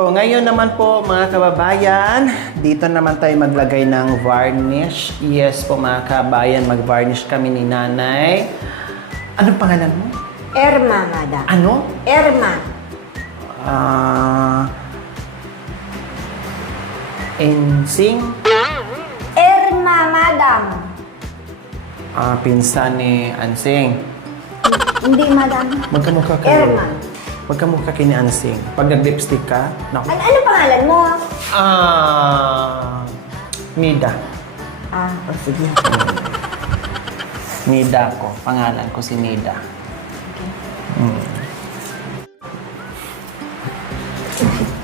So, ngayon naman po mga kababayan, dito naman tayo maglagay ng varnish. Yes po mga kababayan, mag-varnish kami ni nanay. Anong pangalan mo? Erma, madam. Ano? Erma. Ensing? Erma, madam. Pinsan ni Ansing. Hindi, madam. Magkamukha kayo. Erma. Magkamukha kayo ni Ansing. Pag nag-lipstick ka, naku. Ano pangalan mo? Nida. Sige. Nida ko. Pangalan ko si Nida.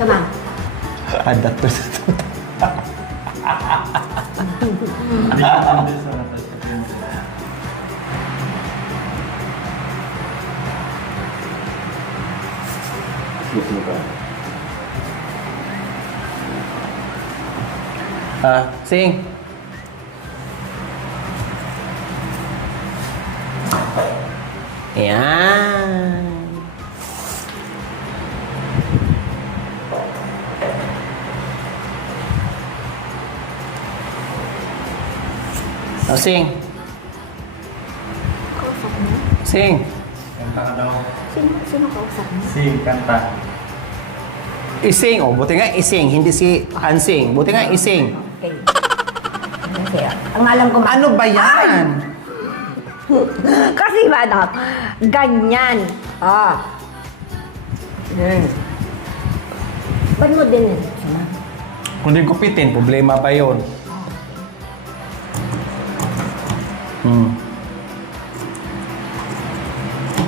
Come on. Adat to sa tuta. Sing. Yan. Sing. Kausap mo? Sing. Kanta ka daw. Sino kausap mo? Si kanta. Ising. Buti nga ising. Hindi si Hansing. Buti nga ising. Okay. Kasi, ang alam ko... Ano ba yan? Kasi, madam, ganyan. Ba't mo din yun? Kung di gupitin, problema pa yun.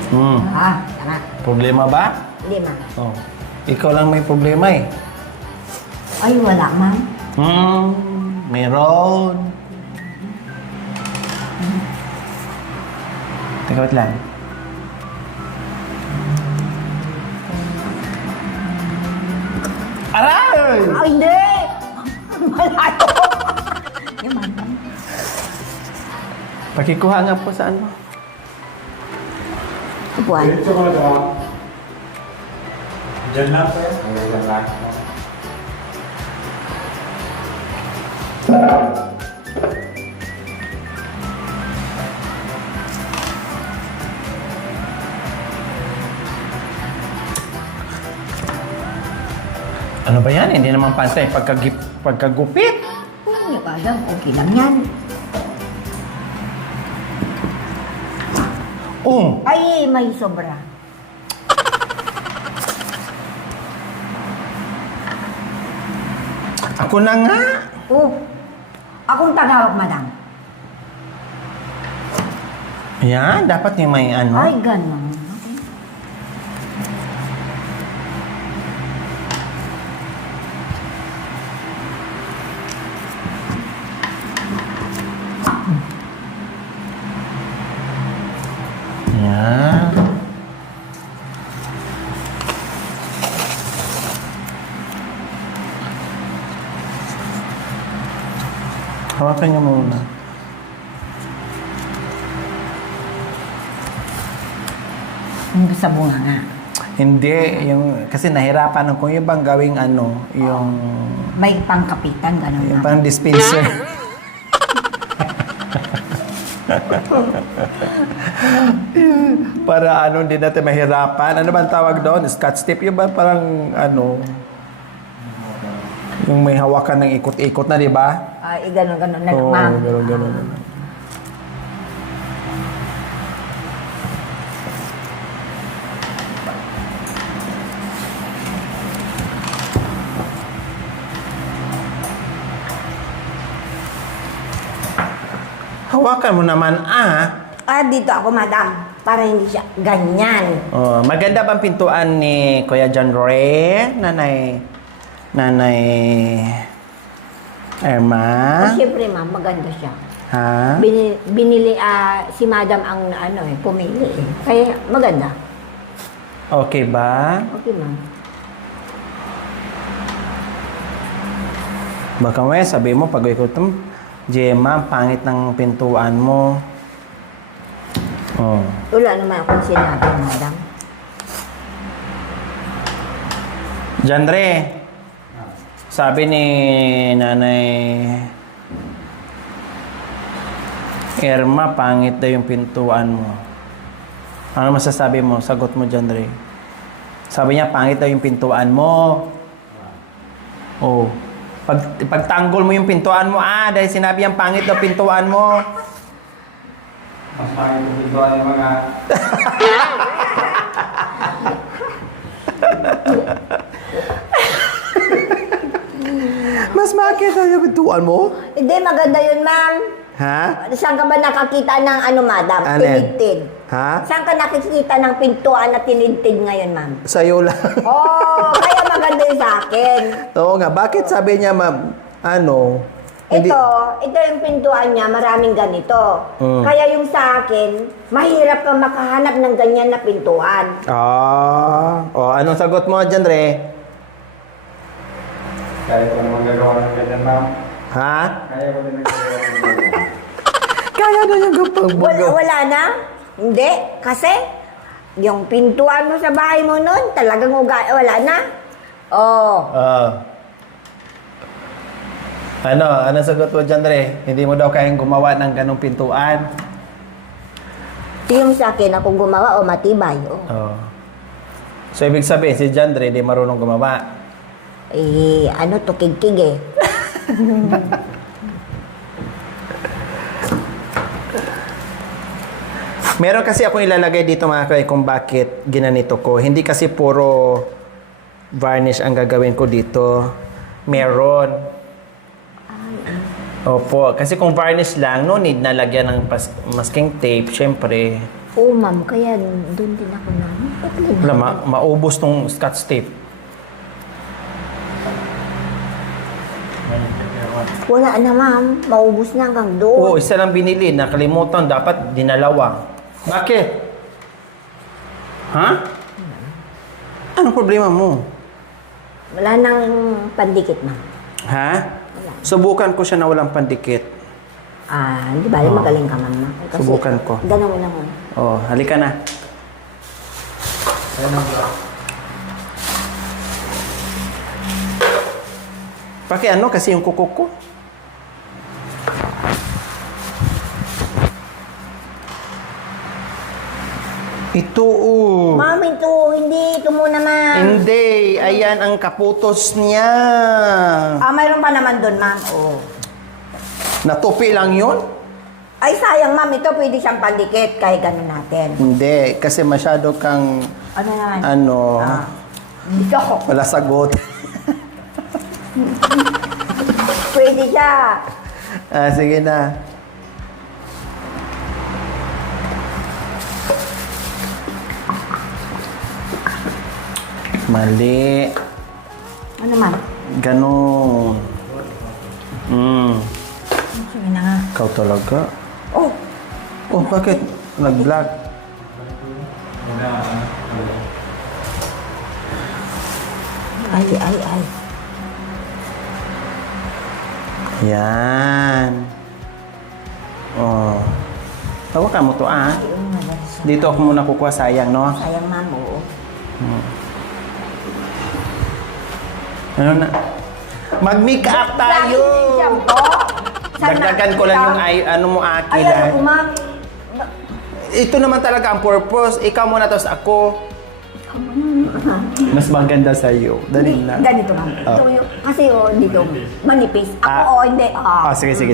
Tama. Problema ba? Hindi, ma'am. Oh. Ikaw lang may problema eh. Ay, wala, ma'am. Meron. Teka, wait lang. Aray! Ay, hindi! Malayo! Yung madam. Pakikuha nga po sa ano. Upuan. Diretso ka na daw. Diyan lang sir. Diyan lang. Ano ba yan? Hindi naman pantay. Pagkagupit. Yung madam, okay lang yan. Ay, may sobra. Ako na nga. Akong tagawag, madam. Yan, dapat yung may ano. Ay, ganun. Okay. Yan. Hawakan niyo muna. Yung sa bunga nga. Hindi, yung kasi nahirapan ako yung bang gawing ano, yung May pangkapitan, ganun yung na. pang dispenser. Para ano, hindi natin mahirapan. Ano bang tawag doon? Scotch tape. Yung ba parang ano, yung may hawakan ng ikot-ikot na, di ba? Ay, ganun-ganun na Oo, ma'am. ganun. Hawakan mo naman, Dito ako, madam. Para hindi siya ganyan. Oh, maganda bang pintuan ni Kuya John Ray, Nanay Erma? Siyempre, ma'am, maganda siya. Ha? Binili, si madam ang pumili eh. Kaya maganda. Okay ba? Okay, ma'am. Baka may sabi mo pag ikot mo, Gemma, pangit ng pintuan mo. Oh. Wala naman akong sinabi, madam. Jandre, Sabi ni Nanay Irma, pangit daw yung pintuan mo. Ano masasabi mo? Sagot mo dyan, Ray. Sabi niya, pangit daw yung pintuan mo. Oh. Pagtanggol mo yung pintuan mo, dahil sinabi yung pangit daw pintuan mo. Mas pangit yung pintuan yung mga... Mas makit daw yung pintuan mo? Hindi, maganda yun, ma'am. Ha? Saan ka ba nakakita ng ano, madam? Alin? Tinidtid. Ha? Saan ka nakikita ng pintuan na tinidtid ngayon, ma'am? Sa'yo lang. Oh, kaya maganda yun sa akin. Oo nga, bakit sabi niya, ma'am, ano? Hindi, Ito yung pintuan niya, maraming ganito. Mm. Kaya yung sa akin, mahirap kang makahanap ng ganyan na pintuan. Anong sagot mo dyan, Re? Kaya ko naman gagawa ng ganyan, ma'am. Ha? Kaya ko din nagagawa ng ganyan. Kaya na yung gapag Wala na? Hindi. Kasi, yung pintuan mo sa bahay mo nun, talagang wala na. Oh. Ano sagot mo dyan, Re? Hindi mo daw kayang gumawa ng ganong pintuan? Yung sa akin, ako gumawa o matibay. Oh. Oh. So, ibig sabihin, si Jandre, di marunong gumawa. Tukig-kig eh. Meron kasi akong ilalagay dito mga kay kung bakit ginanito ko. Hindi kasi puro varnish ang gagawin ko dito. Meron. Opo. Kasi kung varnish lang, no need na lagyan ng masking tape. Siyempre, Oo, ma'am. Kaya doon din ako na. wala, maubos tong scotch tape. Wala na, ma'am. Maubos na hanggang Oo, doon. isa lang binili. Nakalimutan. Dapat dinalawa. Bakit? Ha? Anong problema mo? Wala nang pandikit, ma'am. Ha? Subukan ko siya na walang pandikit. Di ba? Magaling ka, ma'am. Kasi, Subukan ko. Ganun mo lang, ma'am. Oh, halika na. Kaya nang gagawa. Pakiano kasi yung kuko ko. Ito, Ma'am, ito. Hindi. Ito muna, ma'am. Hindi. Ayan ang kaputos niya. Mayroon pa naman doon, ma'am. Oh. Natupi lang yun? Ay, sayang, ma'am. Ito pwede siyang pandikit. Kahit ganun natin. Hindi. Kasi masyado kang, Ano naman? Ito. wala sagot. Pwede siya. Sige na. Mali. Ano, ma'am? Ganon. Sige na nga. Ikaw talaga. Oh, Oh, bakit? Nag-vlog. ay. Yan. Oh. Tawakan mo to, Ayun nga, guys. Dito ako muna kukuha, sayang, no? Sayang, ma'am. Oo. Ano na? Mag-make up tayo! Dagdagan ko lang yung ano mo, Ay, Aki. ano po, ma'am? Ito naman talaga ang purpose. Ikaw muna, tapos ako. Mas maganda sa'yo. Dali lang. Ganito, ma'am. Ito yung, kasi dito, manipis. Ako, hindi.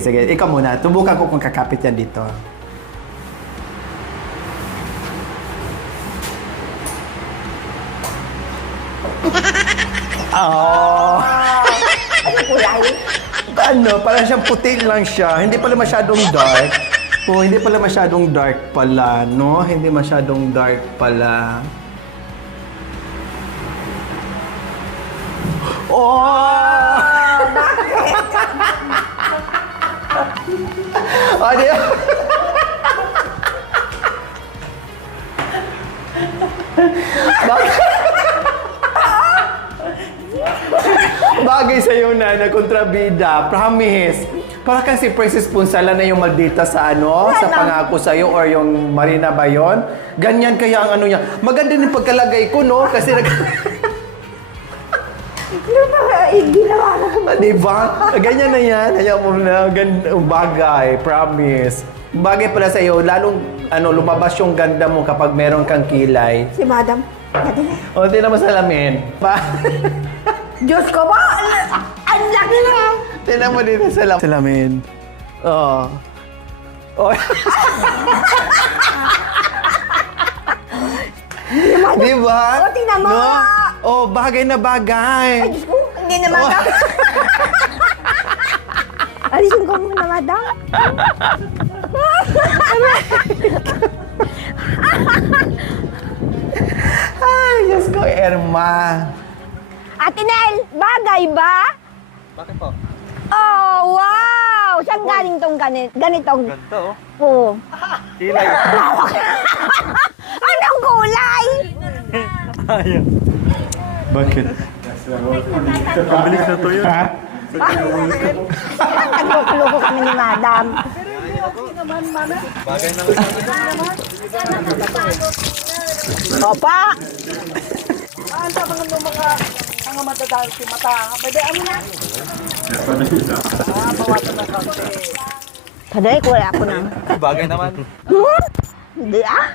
Sige. Ikaw muna. Tubukan ko kung kakapit yan dito. Ano kulay? Ano, parang siyang puti lang siya. Hindi pala masyadong dark. Hindi pala masyadong dark pala, no? Hindi masyadong dark pala. Oh! Bakit? Di ba? Bagay sa'yo na kontrabida. Promise. Para kang si Princess Punsala na yung maldita sa sa pangako sa'yo or yung Marina ba yun? Ganyan kaya ang ano niya. Maganda din pagkalagay ko, no? Kasi Ay, ginawa ko. Di ba? Ganyan na yan. Hayaan mo na. Bagay. Promise. Bagay pala sa'yo. Lalong lumabas yung ganda mo kapag meron kang kilay. Si Madam. Madam. O, di naman salamin. Diyos ko ba? Ang laki na. Tignan mo dito salamin. Oo. Oh. Di ba? O, tingnan mo. No? Oh, bagay na bagay. Ay, Diyos ko. Hindi na, Madam. Alisin ko muna, Madam. Ay, Diyos ko, Irma. Ate Nel, bagay ba? Bakit po? Oh, wow! Saan galing tong ganitong? Ganito, oh. Oo. Kilay. Anong kulay? Ayun. Bakit? Pabilis na to yun. Ha? Nagluko kami ni Madam. Bagay na Opa! Taday ko wala ako nang. Bagay naman. Hindi ah.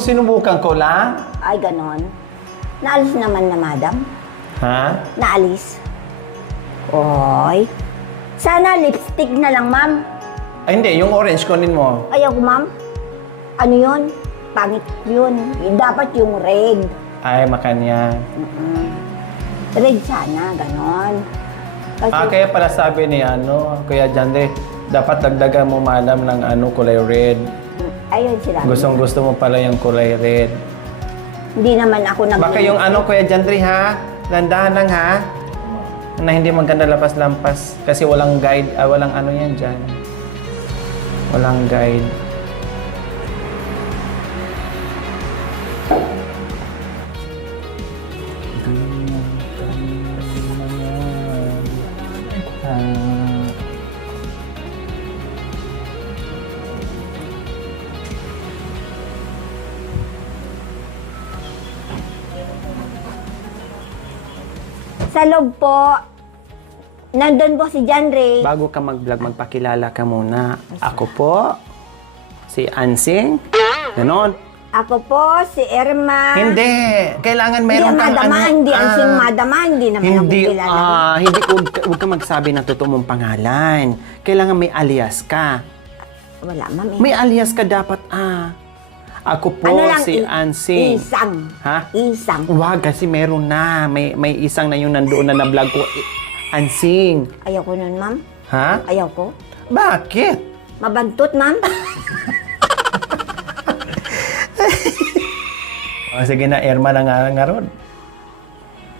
Sinubukan ko lang. Ay, ganon. Naalis naman na, Madam. Ha? Naalis. Oy. Sana lipstick na lang, ma'am. Ay, hindi. Yung orange, kunin mo. Ayaw ko, ma'am. Ano yun? Pangit yun. Dapat yung red. Ay, makanya. Red sana, ganon. Kasi, Kaya pala sabi ni Kuya Jande, dapat dagdagan mo madam ng kulay red. ayun sila. Gustong-gusto mo pala yung kulay red. Hindi naman ako nag- Baka yung Kuya Jandre ha? Landahan lang ha? Na hindi maganda lampas-lampas. Kasi walang guide, walang yan dyan. Walang guide. Sa loob po, nandun po si John Ray. Bago ka mag-vlog, magpakilala ka muna. Ako po, si Ansing. Ganon. Ako po, si Irma. Hindi. Kailangan meron Hindi, kang madama, hindi. Ang sing madama, hindi naman Hindi, ako kilala. hindi, huwag ka magsabi ng totoo mong pangalan. Kailangan may alias ka. Wala, ma'am. Eh. May alias ka dapat, Ako po, Ano lang, si Ansing. Isang. Ha? Isang. Wag, kasi meron na. May isang na yung nandoon na na-vlog ko. Ansing. Ayaw ko nun, ma'am. Ha? Ayaw ko. Bakit? Mabantot, ma'am. Sige na, Irma na nga ron.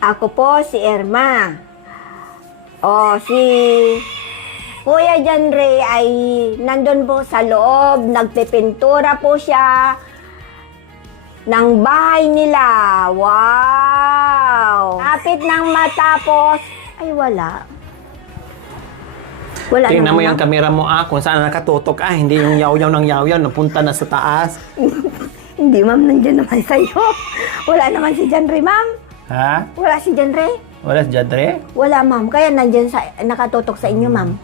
Ako po, si Irma. O, si Kuya John Ray ay nandun po sa loob. Nagpipintura po siya ng bahay nila. Wow! Kapit nang matapos, ay wala. Wala Tingnan mo naman, yung ma'am. kamera mo, kung saan nakatutok, hindi yung yaw-yaw ng yaw-yaw, napunta na sa taas. Hindi, ma'am. Nandiyan naman sa'yo. Wala naman si John Ray, ma'am. Ha? Wala si John Ray. Wala si Jadre? Wala, ma'am. Kaya nandiyan nakatutok sa inyo, ma'am.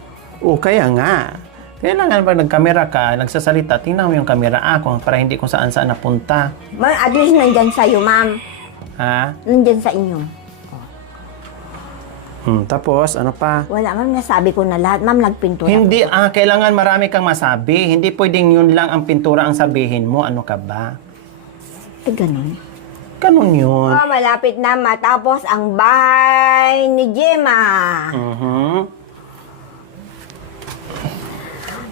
Oo, kaya nga. Kailangan pag nagkamera ka, nagsasalita, tingnan mo yung kamera para hindi kung saan-saan napunta. Ma'am, at least nandyan sa'yo, ma'am. Ha? Nandyan sa inyo. Tapos, ano pa? Wala, ma'am. Nasabi ko na lahat. Ma'am, nagpintura. Hindi, kailangan marami kang masabi. Hindi pwedeng yun lang ang pintura ang sabihin mo. Ano ka ba? Ay, ganun. Ganun yun. Oh, malapit na matapos ang bahay ni Gemma.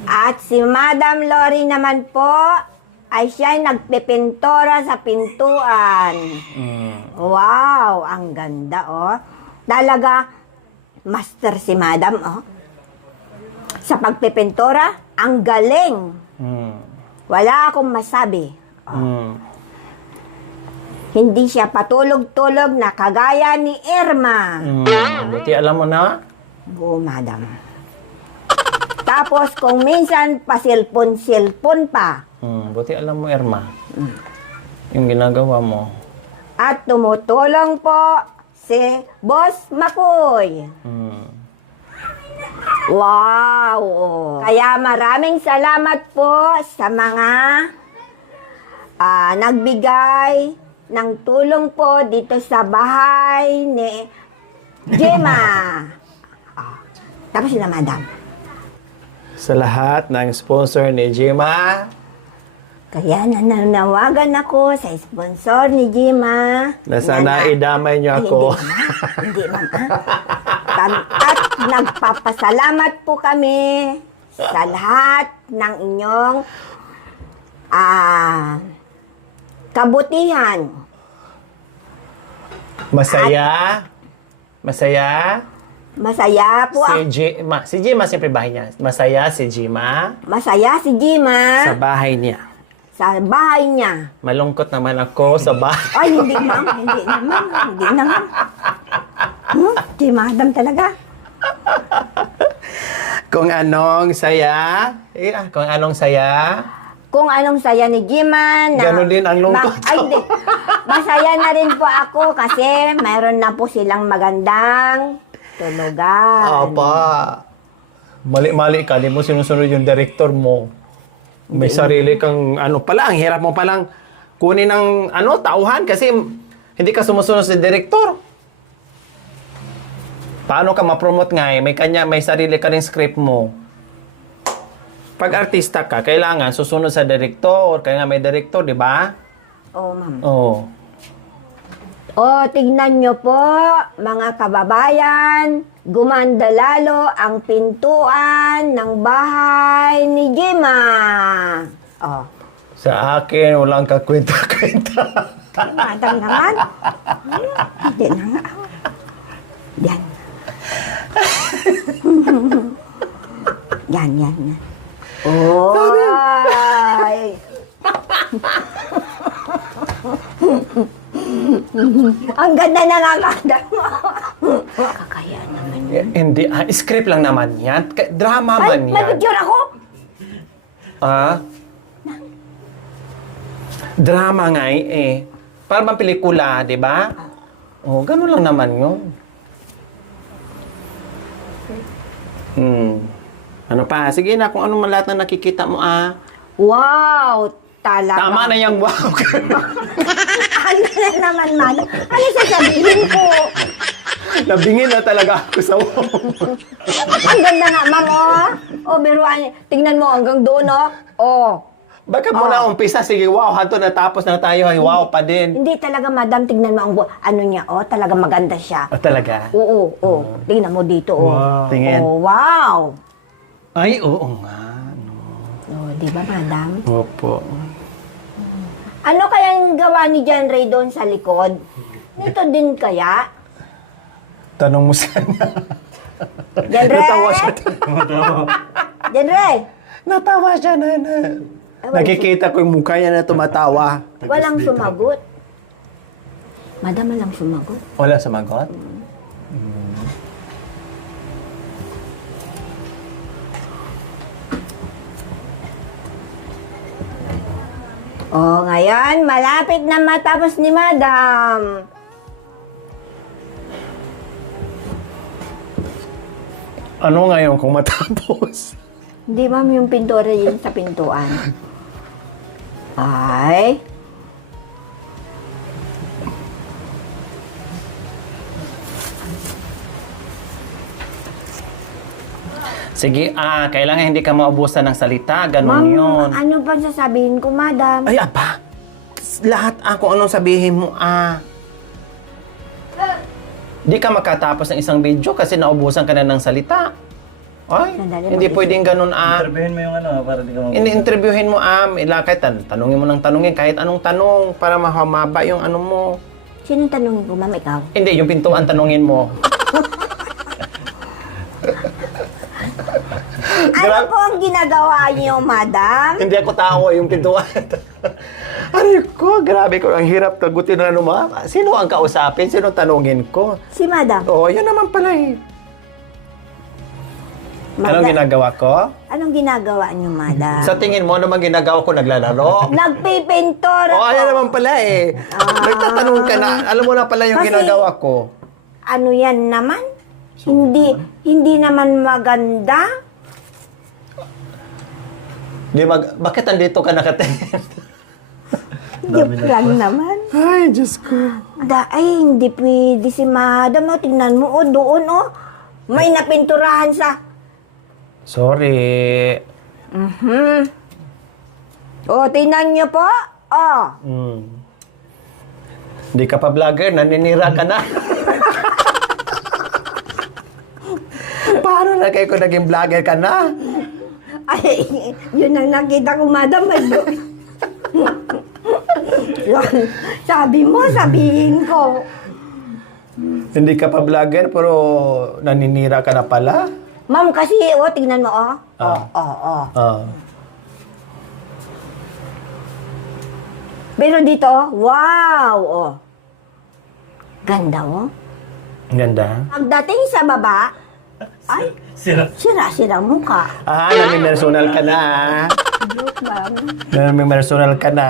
At si Madam Lori naman po ay siya nagpipintura sa pintuan. Wow, ang ganda, oh. Talaga, master si Madam, oh. Sa pagpipintura, ang galing. Wala akong masabi. Hindi siya patulog-tulog na kagaya ni Irma. Buti alam mo na? Oo, Madam. Tapos kung minsan pasilpon-silpon pa. Buti alam mo, Irma. Yung ginagawa mo. At tumutulong po si Boss Makoy. Wow! Kaya maraming salamat po sa mga nagbigay ng tulong po dito sa bahay ni Gemma. Tapos na, madam. Sa lahat ng sponsor ni Gemma, Kaya nananawagan ako sa sponsor ni Gemma. na sana idamay niyo ako. Hindi, ma'am. At nagpapasalamat po kami sa lahat ng inyong kabutihan. Masaya. Masaya. Masaya po Si Gemma. Si Gemma siyempre bahay niya. Masaya si Gemma Masaya si Gemma sa bahay niya. sa bahay niya. Malungkot naman ako sa bahay. Ay, hindi ma'am. Hindi naman. Hindi naman. Si madam talaga. Kung anong saya. Kung anong saya. Kung anong saya ni Gemma na... Ganon din ang lungkot. Ay, hindi. Masaya na rin po ako kasi mayroon na po silang magandang tulugan. Apa. Mali-mali ka. Di mo sinusunod yung director mo. May sarili kang pala. Ang hirap mo palang kunin ng tauhan kasi hindi ka sumusunod sa director. Paano ka ma-promote nga eh? May sarili ka rin script mo. Pag artista ka, kailangan susunod sa director. Kaya nga may director, di ba? Oo, ma'am. Oo. Tignan nyo po, mga kababayan, gumanda lalo ang pintuan ng bahay ni Gemma. Sa akin, walang kakwenta-kwenta. Madam naman. Hindi na nga. Yan. Yan. Oy! Ang ganda na nga madam mo. Kakaya naman yun. Hindi, script lang naman yan. Drama Ay, man may yan. picture ako! Drama nga eh. Para bang pelikula, di ba? Ganun lang naman yun. Ano pa? Sige na, kung ano man lahat na nakikita mo, Wow! Talaga. Tama na yung wow. Ano na naman, madam? Ano sasabihin ko? Nabingin na talaga ako sa wow. Ang ganda nga, ma'am, biruan. Tingnan mo hanggang doon, Baka muna umpisa, sige, wow, hanto natapos na tayo, ay wow pa din. Hindi talaga, madam. Tingnan mo ang ano niya, talaga maganda siya. Talaga? Oo. Tingnan mo dito, Wow. Tingin. Wow. Ay, oo nga. Di ba, madam? Opo. Ano kayang gawa ni John Ray doon sa likod? Nito din kaya? Tanong mo sa kanya. John Ray? Natawa siya. John Ray? Natawa siya, nana. Nakikita ko yung mukha niya na tumatawa. Walang sumagot. Madam, walang sumagot. Wala sumagot? Ngayon, malapit na matapos ni madam. Ano ngayon kung matapos? Hindi, ma'am, yung pintura yun sa pintuan. Ay. Sige, kailangan hindi ka maubusan ng salita. Ganun Ma'am, yun. ano pa sasabihin ko, madam? Ay, apa. Lahat kung anong sabihin mo, Di ka makatapos ng isang video kasi naubusan ka na ng salita. Ay, Sandali, hindi mag-isip. pwedeng ganun, Interviewin mo yung para di ka Hindi, interviewin mo, kahit tanungin mo ng tanungin, kahit anong tanong, para mahamaba yung ano mo. Sinong tanongin ko, ma'am? Ikaw? Hindi, yung pintuan tanungin mo. Ano po ang ginagawa niyo, madam? Hindi ako tao, yung pintuan. Ay ko, grabe ko. Ang hirap tagutin na mga. Sino ang kausapin? Sino tanungin ko? Si madam. Yun naman pala eh. Anong Madam, ginagawa ko? anong ginagawa niyo, madam? Sa tingin mo, ano man ginagawa ko? Naglalaro? Nagpipintura Ayan naman pala eh. Nagtatanong ka na. Alam mo na pala yung Kasi- ginagawa ko. ano yan naman? Hindi naman maganda. Bakit andito ka nakatingin? Joke lang naman. Ay, Diyos ko. Ay, hindi pwede si madam. O, tingnan mo, o, doon, o. May napinturahan sa... Sorry. O, tingnan niyo po. O. Hindi ka pa vlogger, naninira ka na. Paano na kayo kung naging vlogger ka na? Ay, yun ang nakita ko, madam. Sabi mo, sabihin ko. Hindi ka pa vlogger, pero naninira ka na pala? Ma'am, kasi, o, tingnan mo, o. Ah. Pero dito, wow, o. Ganda, o. Ganda. Pagdating sa baba, ay, sira-sira mukha. Nami-personal ka na. Joke lang. Nami-personal ka na.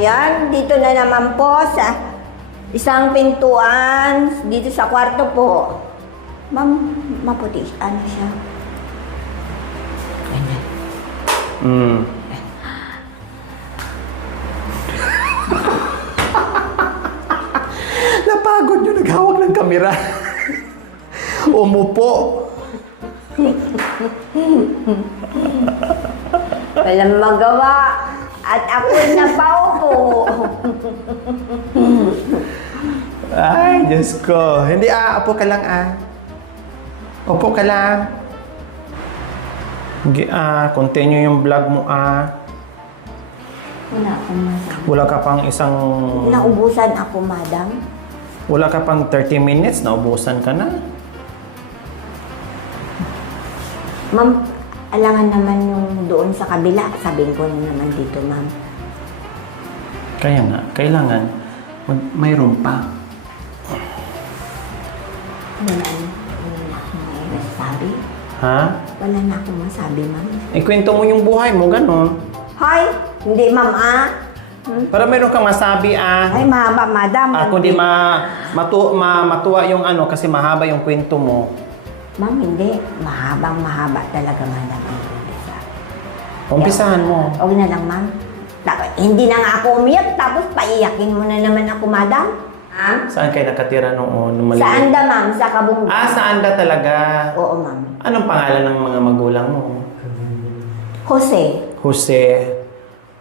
Ayan, dito na naman po sa isang pintuan, dito sa kwarto po. Ma'am, maputi, ano siya? Ganyan. Napagod yung naghawak ng kamera. Umupo. Walang magawa. At ako na paupo. Ay, Diyos ko. Hindi, upo ka lang, Upo ka lang. Hindi, continue yung vlog mo, Wala akong masabi. Wala ka pang isang... Naubusan ako, madam. Wala ka pang 30 minutes, naubusan ka na. Ma'am, alangan naman yung doon sa kabila. Sabihin ko na naman dito, ma'am. Kaya nga, kailangan mayroon pa. Wala na akong masabi. Ha? Wala na akong masabi, ma'am. Ikwento mo yung buhay mo, ganon. Hoy! Hindi, ma'am, Para mayroon kang masabi, Ay, mahaba, madam. Kundi matuwa yung kasi mahaba yung kwento mo. Ma'am, hindi. Mahaba talaga, madam. Umpisahan mo. Huwag na lang, ma'am. Hindi na nga ako umiyak, tapos paiyakin mo na naman ako, madam. Saan kayo nakatira noon? Nung maliit? Sa Anda, ma'am, sa Kabungan. Sa Anda talaga. Oo, ma'am. Anong pangalan ng mga magulang mo? Jose, Jose.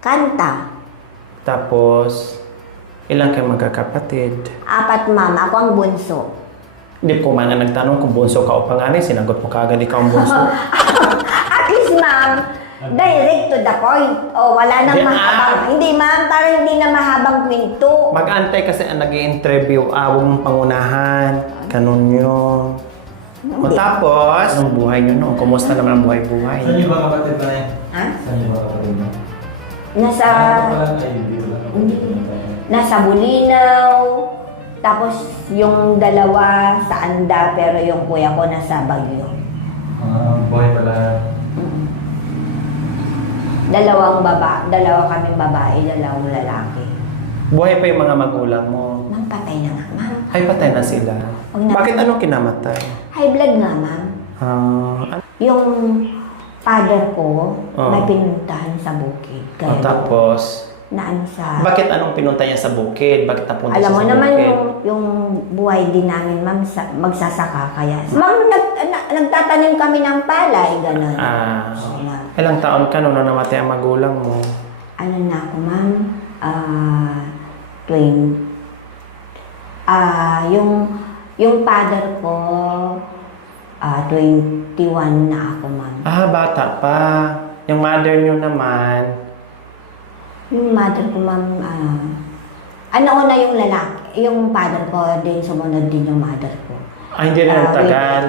Kanta. Tapos, ilang kayo magkakapatid? 4, ma'am. Ako ang bunso. Hindi ko man nga nagtanong kung bunso ka o panganay. Sinagot mo kagad ikaw ang bunso. At least, ma'am, direct to the point. Wala nang Hindi, mahabang. Hindi, ma'am, parang hindi na mahabang kwento. Mag-antay kasi ang nag-i-interview. Huwag mong pangunahan. Ganun yun. O Hindi. tapos, anong buhay nyo noon? Kumusta naman ang buhay-buhay? Saan yung mga kapatid na yan? Ha? Saan yung mga kapatid na? Nasa... Hindi. Nasa Bulinaw. Tapos, yung dalawa sa Anda, pero yung kuya ko nasa Baguio. Buhay pala. Dalawa kaming babae, dalawang lalaki. Buhay pa yung mga magulang mo. Ma'am, patay na nga, ma'am. Ay, patay na sila. Huwag na. Bakit anong kinamatay? High blood nga, ma'am. Yung father ko, may pinuntahan sa bukid. Kaya tapos, na ano sa... bakit anong pinunta niya sa bukid? Bakit napunta Alam siya mo sa naman bukid? yung buhay din namin, ma'am, magsasaka kaya. Ma'am, nagtatanim kami ng palay, gano'n. Oo, ma'am. Ilang taon ka nung namatay ang magulang mo? Ano na ako, ma'am? Yung father ko, 21 na ako, ma'am. Bata pa. Yung mother niyo naman, Yung mother ko, ma'am, una yung lalaki. Yung father ko, din sumunod din yung mother ko. hindi rin nagtagal.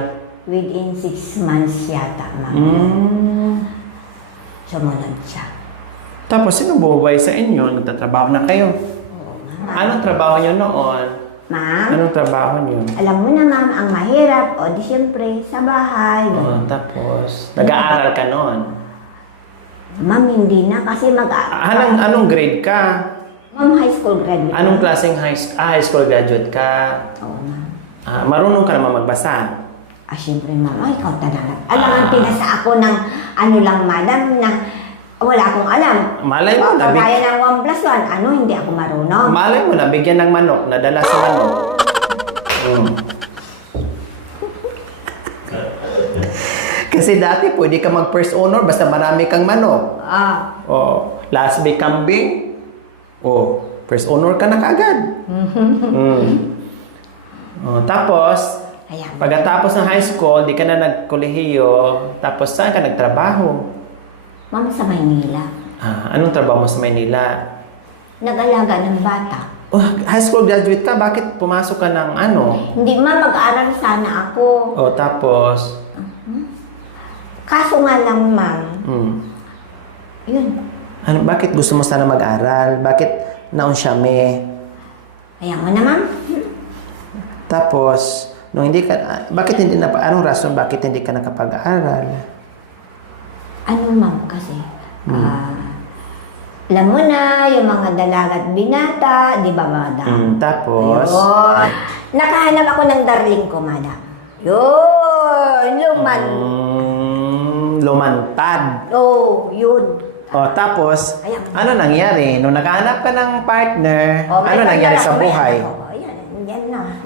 Within 6 months yata, ma'am. Sumunod siya. Tapos, sino buhay sa inyo? Nagtatrabaho na kayo. Anong trabaho nyo noon? Ma'am, Anong trabaho nyo? alam mo na ma'am, ang mahirap, o di syempre, sa bahay. Tapos, nag-aaral ka noon. Ma'am, hindi na kasi Anong grade ka? Ma'am, high school graduate. Anong klaseng high school graduate ka? Oo, ma'am. Marunong ka naman magbasa. Syempre ma'am, ikaw talaga. Alam, pinasa ako ng ano lang madam na wala akong alam. Malay mo, Kagaya ng 1 plus 1, hindi ako marunong. Malay mo, nabigyan ng manok, nadala sa manok. Kasi dati pwede ka mag first honor basta marami kang manok. Last week kambing. First honor ka na kaagad. Tapos, Ayan. pagkatapos ng high school, di ka na nagkolehiyo, tapos saan ka nagtrabaho? Ma'am, sa Maynila. Anong trabaho mo sa Maynila? Nag-alaga ng bata. High school graduate ka, bakit pumasok ka ng ano? Hindi ma'am, mag-aaral sana ako. Tapos? Kaso nga lang ma'am, yun. Bakit gusto mo sana mag-aral? Bakit naon siya Ayan mo na ma'am. Tapos, nung hindi ka, anong rason bakit hindi ka nakapag-aral? Ano ma'am kasi, alam mo na, yung mga dalaga at binata, di ba madam? Tapos? Yun. Nakahanap ako ng darling ko, madam. Yun, Lumantad. Yun. Tapos, Ayan. ano nangyari? Nung nakahanap ka ng partner, May ano nangyari partner sa ako, buhay? Ayan,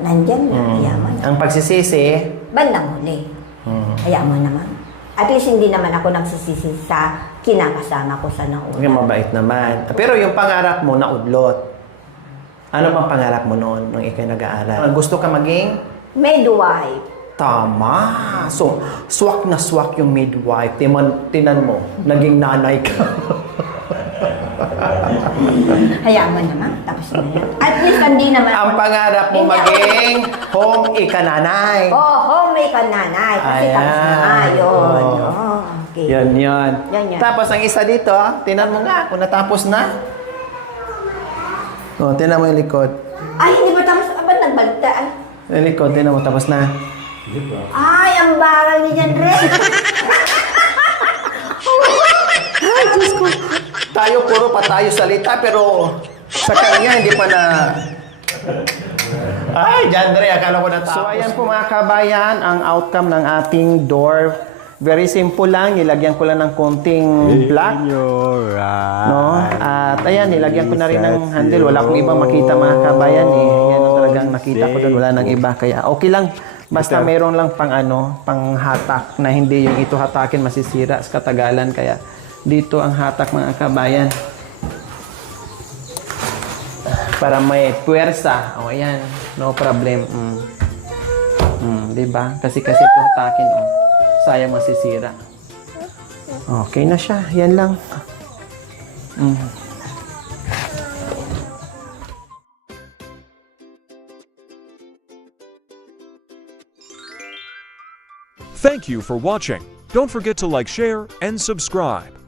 nandyan na. Ayan mo na. Ang pagsisisi, Bandang huli. Ayan mo naman. At least hindi naman ako nagsisisi sa kinakasama ko sa nauna. okay, mabait naman. Pero yung pangarap mo, naudlot. Ano bang pangarap mo noon nung ikaw nag-aaral? Gusto ka maging? Midwife. Tama. So, swak na swak yung midwife. Tinan mo, naging nanay ka. Hayaan mo naman. Tapos na yan. At least hindi naman Ang pangarap mo Hindi ako- maging home ikananay. home may kananay. Kasi Ayan. tapos na nga yun. Okay. Yan. Yan. Tapos ang isa dito, tinan mo nga kung natapos na. Tinan mo yung likod. Ay, hindi ba tapos? Ba't nagbaligtaan? Yung likod, tinan mo, tapos na. Ay, ang bagal ni Jan Ren. Ay, Diyos ko. Tayo, puro pa tayo salita, pero sa kanya, hindi pa na... Ay, Jandre, akala ko natapos. So, ayan po mga kabayan, ang outcome ng ating door. Very simple lang, nilagyan ko lang ng konting black. No? At ayan, nilagyan ko na rin ng handle. Wala akong ibang makita mga kabayan eh. Yan ang talagang nakita ko doon, wala nang iba. Kaya okay lang. Basta meron lang pang hatak na hindi yung ito hatakin masisira sa katagalan. Kaya dito ang hatak mga kabayan. Para may puwersa. Ayan. No problem. Diba? Kasi ito hatakin. Sayang masisira. Okay na siya. Yan lang. Thank you for watching. Don't forget to like, share, and subscribe.